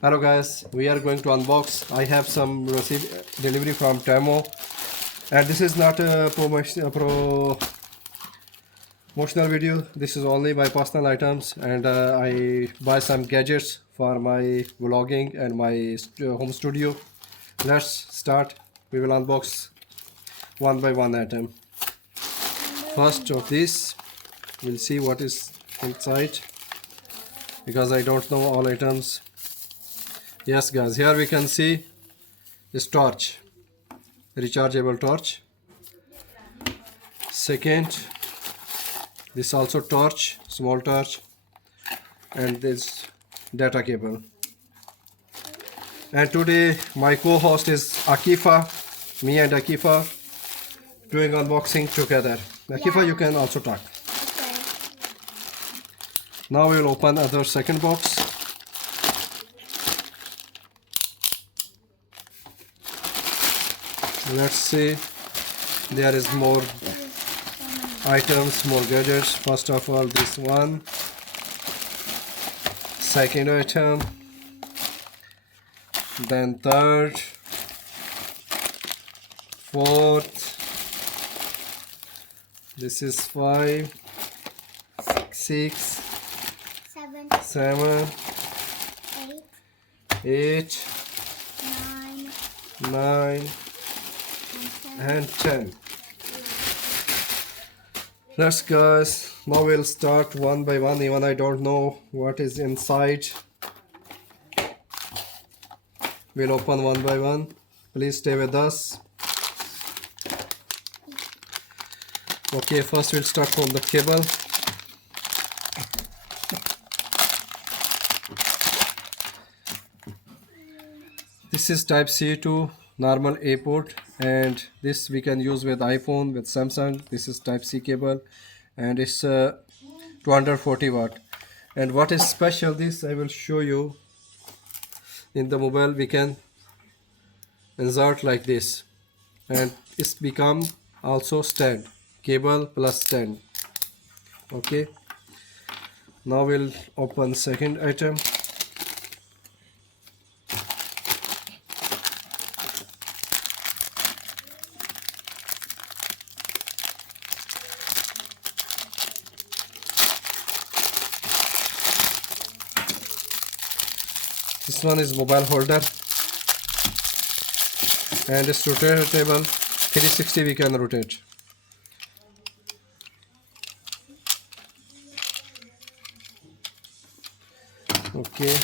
Hello guys, we are going to unbox. I have some receipt delivery from Temo, and this is not a promotional video. This is only my personal items, and I buy some gadgets for my vlogging and my home studio. Let's start. We will unbox one by one item. First of this, we'll see what is inside because I don't know all items. Yes guys, here we can see this torch, rechargeable torch. Second, this also torch, small torch, and this data cable. And today my co-host is Akifa. Me and Akifa doing unboxing together. Akifa, you can also talk. Okay. Now we will open other second box. Let's see. There is more items, more gadgets. First of all, this one. Second item. Then third. Fourth. This is 5, 6, 7, 8, 9, and 10. Let's guys, now we'll start one by one. Even I don't know what is inside. We'll open one by one. Please stay with us. Okay, first we'll start from the cable. This is type C to normal A port, and this we can use with iPhone, with Samsung. This is type C cable, and it's 240 watt. And what is special, this I will show you. In the mobile we can insert like this, and it's become also stand, cable plus stand. Okay, now we'll open second item. This one is mobile holder, and it's rotatable. 360 we can rotate. Okay,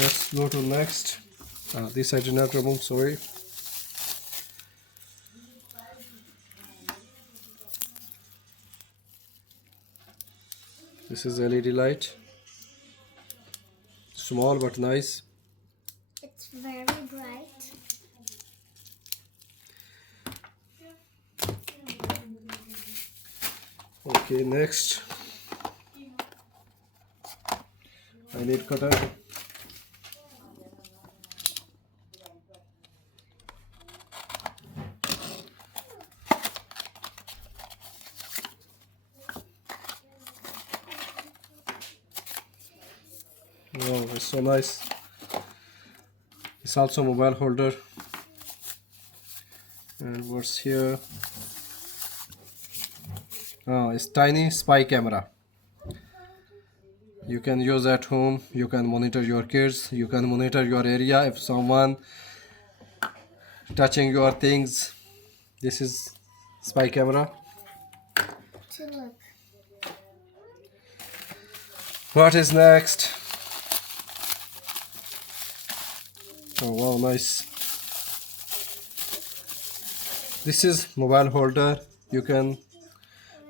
let's go to next. This I did not remove, sorry. This is LED light, small but nice. It's very bright. Okay, next I need cutter. Wow, it's so nice. It's also mobile holder. And what's here? Oh, it's tiny spy camera. You can use at home. You can monitor your kids. You can monitor your area if someone touching your things. This is spy camera. To look. What is next? Oh wow, nice. This is mobile holder. You can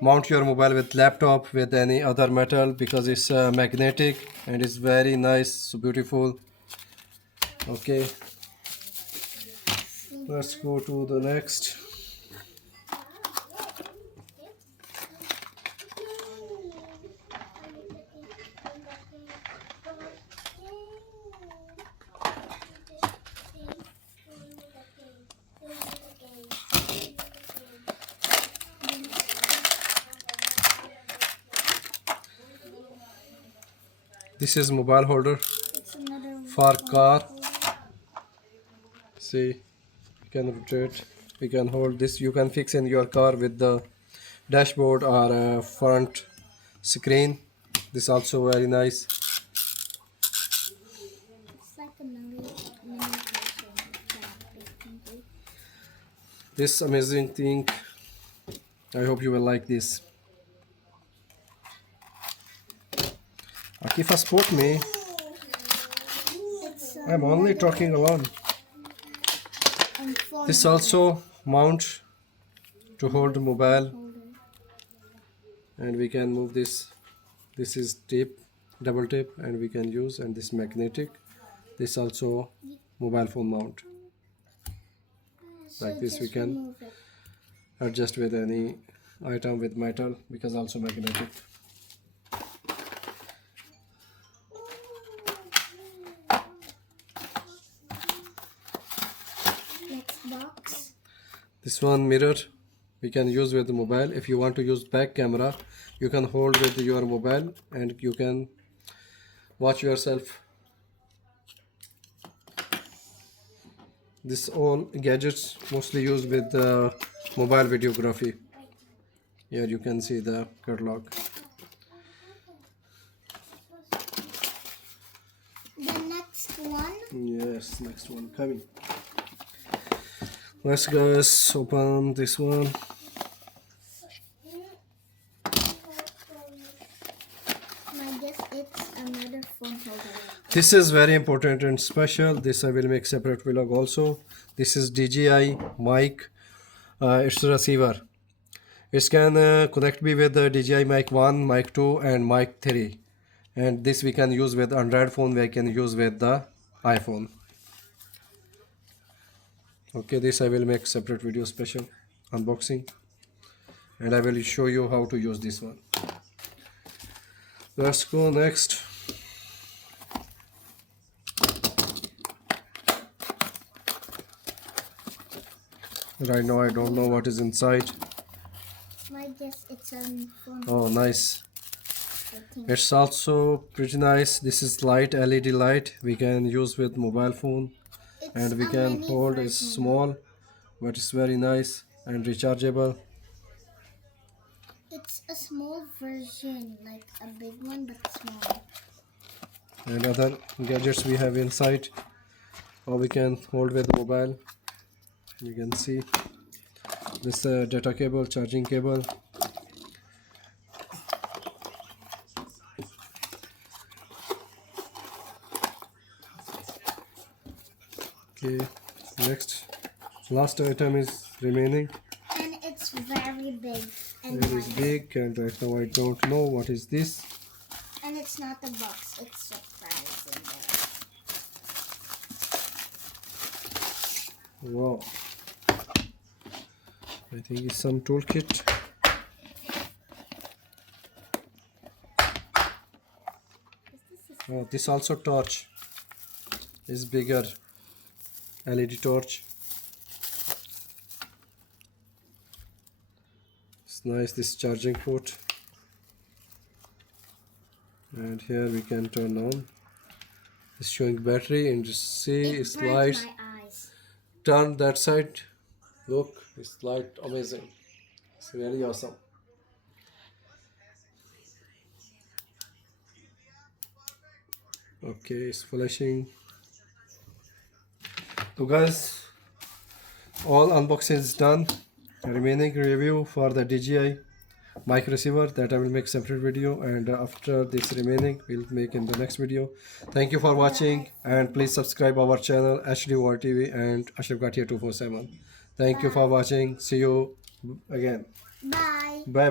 mount your mobile with laptop, with any other metal, because it's magnetic and it's very nice, so beautiful. Okay, let's go to the next. This is mobile holder. It's another one. for car. See, you can rotate. You can hold this. You can fix in your car with the dashboard or front screen. This also very nice. It's like a mini version of that, I think. This amazing thing. I hope you will like this. Akifa support me. It's I'm only talking alone. phone This also mount to hold the mobile, holder. and we can move this. This is tape, double tape, and we can use, and this magnetic. This also mobile phone mount. So Like this we just can remove it. adjust with any item with metal because also magnetic. Next box. This one mirror we can use with the mobile. If you want to use back camera, you can hold with your mobile and you can watch yourself. This all gadgets mostly used with mobile videography. Here you can see the catalog. The next one. Yes, next one coming. Let's guys open this one. I guess it's another phone holder. This is very important and special. This I will make separate vlog also. This is DJI mic. It's a receiver. It can connect me with the DJI mic 1, mic 2 and mic 3. And this we can use with Android phone. We can use with the iPhone. Okay, this I will make separate video special unboxing. And I will show you how to use this one. Let's go next. Right now I don't know what is inside. I guess it's a phone. Oh, nice. I think. It's also pretty nice. This is light, LED light. We can use with mobile phone It's and we a can mini hold. It's version. small, but it's very nice and rechargeable. It's a small version, like a big one but small. And other gadgets we have inside, or we can hold with mobile. You can see this data cable, charging cable. Okay, next, last item is remaining. And it's very big and It is nice. big, and right now I don't know what is this. And it's not a box, it's surprise in there. Wow, I think it's some toolkit. Oh, this also torch is bigger, LED torch. It's nice, this charging port. And here we can turn on. It's showing battery and just see It it's burnt lights. my eyes. Turn that side. Look, it's light amazing. It's really awesome. Okay, it's flashing. So guys, all unboxing is done. Remaining review for the DJI mic receiver that I will make separate video, and after this remaining we'll make in the next video. Thank you for watching, and please subscribe our channel HD War TV and Ashraf Gatia 247. Thank you for watching. See you again. Bye. Bye bye.